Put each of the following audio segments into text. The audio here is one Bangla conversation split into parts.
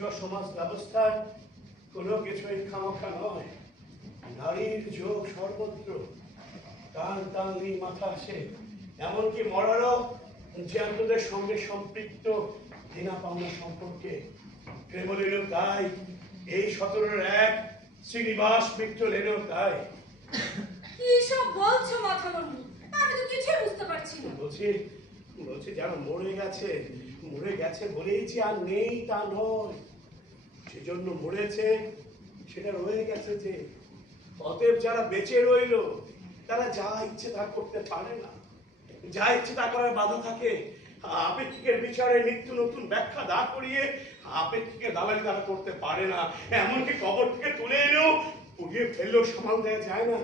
বর্ষীয় সমাজ ব্যবস্থার কোনো কিছুই খামোখা নয়। নারীর যোগ সর্বত্র, টান টানলেই মাথা আসে, এমনকি মরারও জ্যান্তদের সঙ্গে সম্পৃক্ত দেনা পাওনা সম্পর্কে। প্রেমলেনও তাই, এই 17-1 শ্রীনিবাস মিত্রলেনও তাই। কি সব বলছো মাথামণি? আমি তো কিছুই বুঝতে পারছি না। বলছি যারা মরে গেছে বলেই যে আর নেই তা নয়, সেজন্য মরেছে সেটা রয়ে গেছে যে। অতএব যারা বেঁচে রইল তারা যা ইচ্ছে তা করতে পারে না, যা ইচ্ছে তা করার বাধা থাকে। আপেক্ষিকের বিচারে নিত্য নতুন ব্যাখ্যা দাঁড় করিয়ে আপেক্ষিকের দালালি তারা করতে পারে না। এমনকি কবর থেকে তুলে এনেও পুড়িয়ে ফেললেও সামাল দেওয়া যায় না।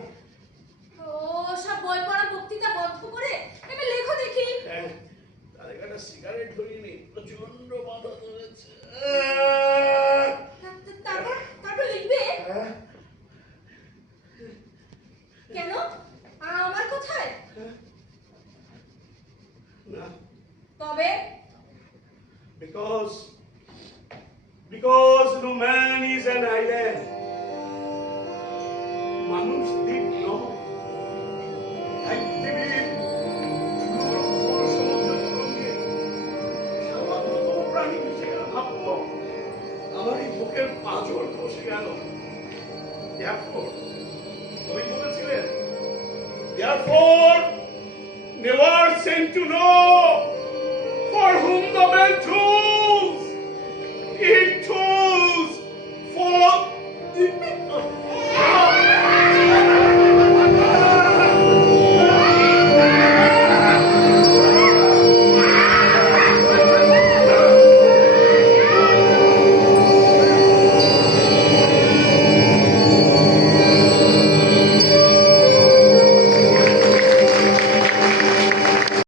ও সব বই পড়া বক্তৃতা বন্ধ করে এবার লেখো দেখি। হ্যাঁ, তাদের একটা সিগারেট ধরিয়ে প্রচন্ড বাধা ধরেছে। তারপর লিখবে হ্যাঁ, কেন? আমার কোথায়? না, তবে because no man is an island. মানুষ দ্বীপ নয়, এক পৃথিবীর সুদূর সমুদ্র তরঙ্গে সামান্যতম প্রাণী ভেসে গেল ভাবত, আমার এই বুকের পাঁজর বসে গেল। Therefore, কবি বলেছিলেন, therefore never send to know for whom the bell tolls. It